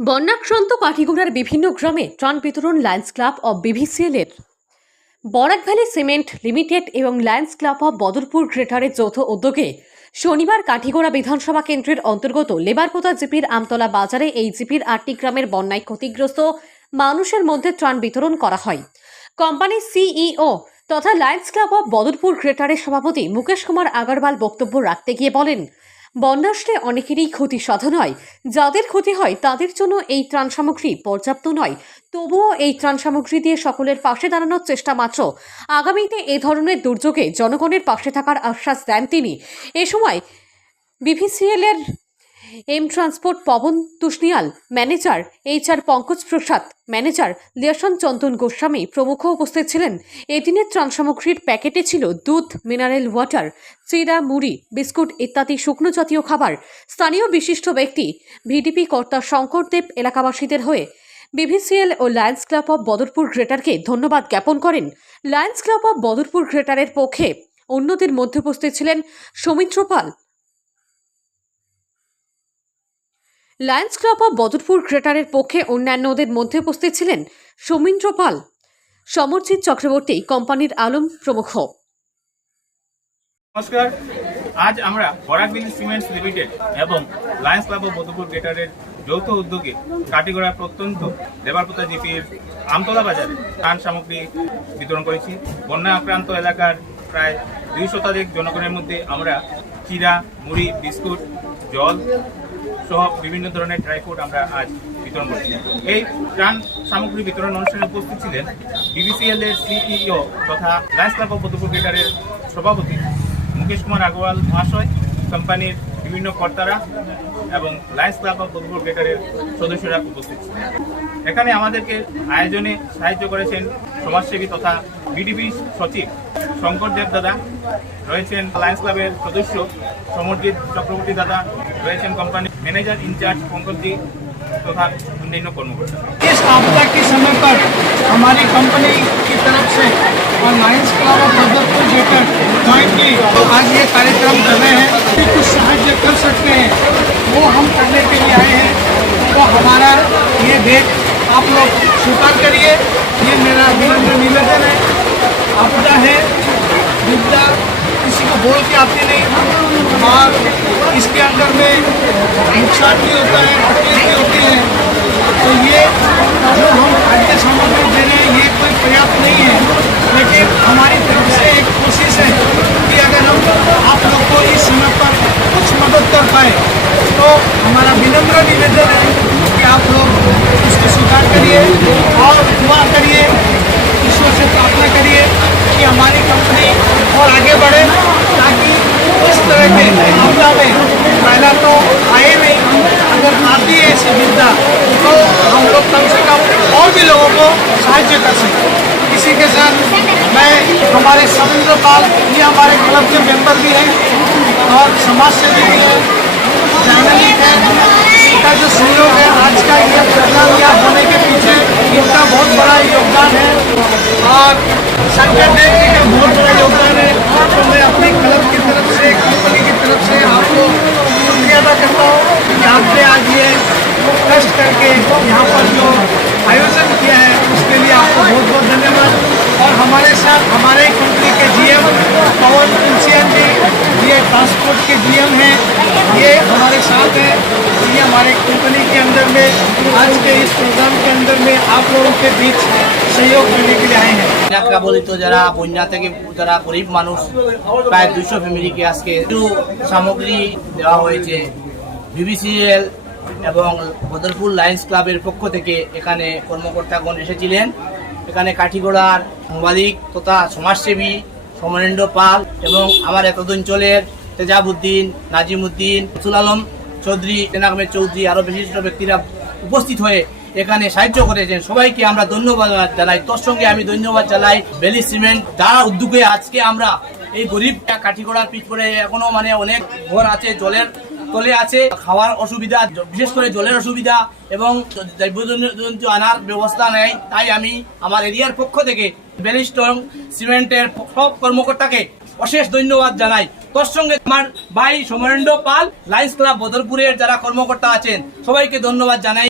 বন্যাক্রান্ত কাঠিগোড়ার বিভিন্ন গ্রামে ত্রাণ বিতরণ লায়ন্স ক্লাব অব বিভিসিএল এর বরাক ভ্যালি সিমেন্ট লিমিটেড এবং লায়ন্স ক্লাব অব বদরপুর গ্রেটারের যৌথ উদ্যোগে শনিবার কাঠিগোড়া বিধানসভা কেন্দ্রের অন্তর্গত লেবারপোতা জিপির আমতলা বাজারে এই জিপির 8টি গ্রামের বন্যায় ক্ষতিগ্রস্ত মানুষের মধ্যে ত্রাণ বিতরণ করা হয়। কোম্পানির সিইও তথা লায়ন্স ক্লাব অব বদরপুর গ্রেটারের সভাপতি মুকেশ কুমার আগরওয়াল বক্তব্য রাখতে গিয়ে বলেন, বন্যাশ্রে অনেকেরই ক্ষতি সাধন হয়, যাদের ক্ষতি হয় তাদের জন্য এই ত্রাণ সামগ্রী পর্যাপ্ত নয়, তবুও এই ত্রাণ সামগ্রী দিয়ে সকলের পাশে দাঁড়ানোর চেষ্টা মাত্র। আগামীতে এ ধরনের দুর্যোগে জনগণের পাশে থাকার আশ্বাস দেন তিনি। এ সময় বিভিসিএল এর M transport Pawan Tushniyal, manager HR Pankaj Prasad, manager liaison Chandan Goswami প্রমুখ উপস্থিত ছিলেন। এদিনের ত্রাণ সামগ্রীর প্যাকেটে ছিল দুধ, মিনারেল ওয়াটার, চিড়া, মুড়ি, বিস্কুট ইত্যাদি শুকনো জাতীয় খাবার। স্থানীয় বিশিষ্ট ব্যক্তি ভিডিপি কর্তা শঙ্কর দেব এলাকাবাসীদের হয়ে বিভিসিএল ও লায়ন্স ক্লাব অব বদরপুর গ্রেটারকে ধন্যবাদ জ্ঞাপন করেন। লায়ন্স ক্লাব অব বদরপুর গ্রেটারের পক্ষে অন্যদের মধ্যে উপস্থিত ছিলেন Soumitra Pal. Lions club of Badarpur গ্রেটারের পক্ষে অন্যান্যদের মধ্যে উপস্থিত ছিলেন সৌমিত্র পাল, সমরজিৎ চক্রবর্তী, কোম্পানির আলম প্রমুখ। নমস্কার, আজ আমরা বরাক ভ্যালি সিমেন্টস লিমিটেড এবং লায়ন্স ক্লাব অব বদরপুর গ্রেটারের যৌথ উদ্যোগে কাঠিগড়া প্রত্যন্ত লেবারপোতা জিপির আমতলা বাজারে ত্রাণ সামগ্রী বিতরণ করেছি। বন্যা আক্রান্ত এলাকার প্রায় 2 শতাধিক জনগণের মধ্যে আমরা চিড়া, মুড়ি, বিস্কুট, জল সহ বিভিন্ন ধরনের ড্রাই ফ্রুট আমরা আজ বিতরণ করছি। এই ত্রাণ সামগ্রী বিতরণ অনুষ্ঠানে উপস্থিত ছিলেন বিভিসিএল এর সিইও তথা লায়ন্স ক্লাব অব বদরপুর গ্রেটারের সভাপতি মুকেশ কুমার আগরওয়াল মহাশয়, কোম্পানির বিভিন্ন কর্তারা এবং লায়ন্স ক্লাব অব বদরপুর গ্রেটারের সদস্যরা উপস্থিত ছিলেন। এখানে আমাদেরকে আয়োজনে সাহায্য করেছেন সমাজসেবী তথা বিডিপি সচিব শঙ্কর দেব দাদা, রয়েছেন লায়ন্স ক্লাবের সদস্য সমরজিৎ চক্রবর্তী দাদা, रहे company manager in charge Pankaj ji तथा अन्य कर्मकर्ता। इस आपदा के समय पर हमारी कंपनी की तरफ से और Lions club of Badarpur greater jointly आज ये कार्यक्रम कर रहे हैं। कुछ सहायता कर सकते हैं वो हम करने के लिए आए हैं, तो हमारा ये भेंट आप लोग स्वीकार करिए। ये मेरा विनम्र निवेदन है। आपदा है, विपदा किसी को बोल के आती नहीं और इसके अंदर में नुकसान भी होता है, तकलीफ भी होती है। तो ये जो हम खाद्य सामग्री दे रहे हैं ये कोई पर्याप्त नहीं है, लेकिन हमारी तरफ से एक कोशिश है कि अगर हम आप लोग को इस समय पर कुछ मदद कर पाए तो हमारा विनम्र निवेदन है कि आप लोग उसको स्वीकार करिए और दुआ करिए, ईश्वर से प्रार्थना करिए कि हमारी कंपनी और आगे बढ़े, ताकि इस तरह के आपदा में पहला तो आए नहीं, अगर आती है ऐसी विपदा तो हम लोग कम से कम और भी लोगों को सहायता कर सकें। इसी के साथ मैं हमारे समुद्र पाल ये हमारे क्लब के मेंबर भी हैं और समाज सेवी भी हैं, जर्नलिस्ट हैं। इनका जो सहयोग है आज का ये प्रोग्राम या होने के पीछे इनका बहुत बड़ा योगदान है और संगठन जी का बहुत बड़ा योगदान है। तो मैं अपने क्लब की तरफ से, कंपनी की तरफ से आपको शुक्रिया अदा करता हूँ कि आपने आज ये कष्ट करके यहाँ पर जो आयोजन किया है उसके लिए आपको बहुत बहुत धन्यवाद। और हमारे साथ हमारे कंपनी के GM पवन तुलसियान जी, ये ट्रांसपोर्ट के GM हैं, ये हमारे साथ हैं। ये हमारे कंपनी के अंदर में आज के इस प्रोग्राम के अंदर में आप लोगों के बीच सहयोग करने के लिए आए हैं। বলিত যারা বন্যা থেকে যারা গরিব মানুষ প্রায় 200 ফ্যামিলিকে আজকে একটু সামগ্রী দেওয়া হয়েছে। বিভিসিএল এবং বদরপুর লায়ন্স ক্লাবের পক্ষ থেকে এখানে কর্মকর্তাগণ এসেছিলেন। এখানে কাঠিগোড়ার সাংবাদিক তথা সমাজসেবী সমরেন্দ্র পাল এবং আমার এতদ অঞ্চলের তেজাবুদ্দিন, নাজিমুদ্দিন, রসুল আলম চৌধুরী, তেনাগমের চৌধুরী আরও বিশিষ্ট ব্যক্তিরা উপস্থিত হয়ে এখানে সাহায্য করেছেন। সবাইকে আমরা ধন্যবাদ জানাই। তোর সঙ্গে আমি ধন্যবাদ জানাই ভ্যালি সিমেন্ট যারা উদ্যোগে আজকে আমরা এই গরিব কাঠিগোড়ার পিঠ করে এখনো মানে অনেক ঘর আছে, জলের তলে আছে, খাওয়ার অসুবিধা, বিশেষ করে জলের অসুবিধা এবং দ্রব্যজন্তু আনার ব্যবস্থা নেই। তাই আমি আমার এরিয়ার পক্ষ থেকে ভ্যালি স্ট্রং সিমেন্টের সব কর্মকর্তাকে অশেষ ধন্যবাদ জানাই। তোর সঙ্গে আমার ভাই সমরেন্দ্র পাল, লায়ন্স ক্লাব বদরপুরের যারা কর্মকর্তা আছেন সবাইকে ধন্যবাদ জানাই।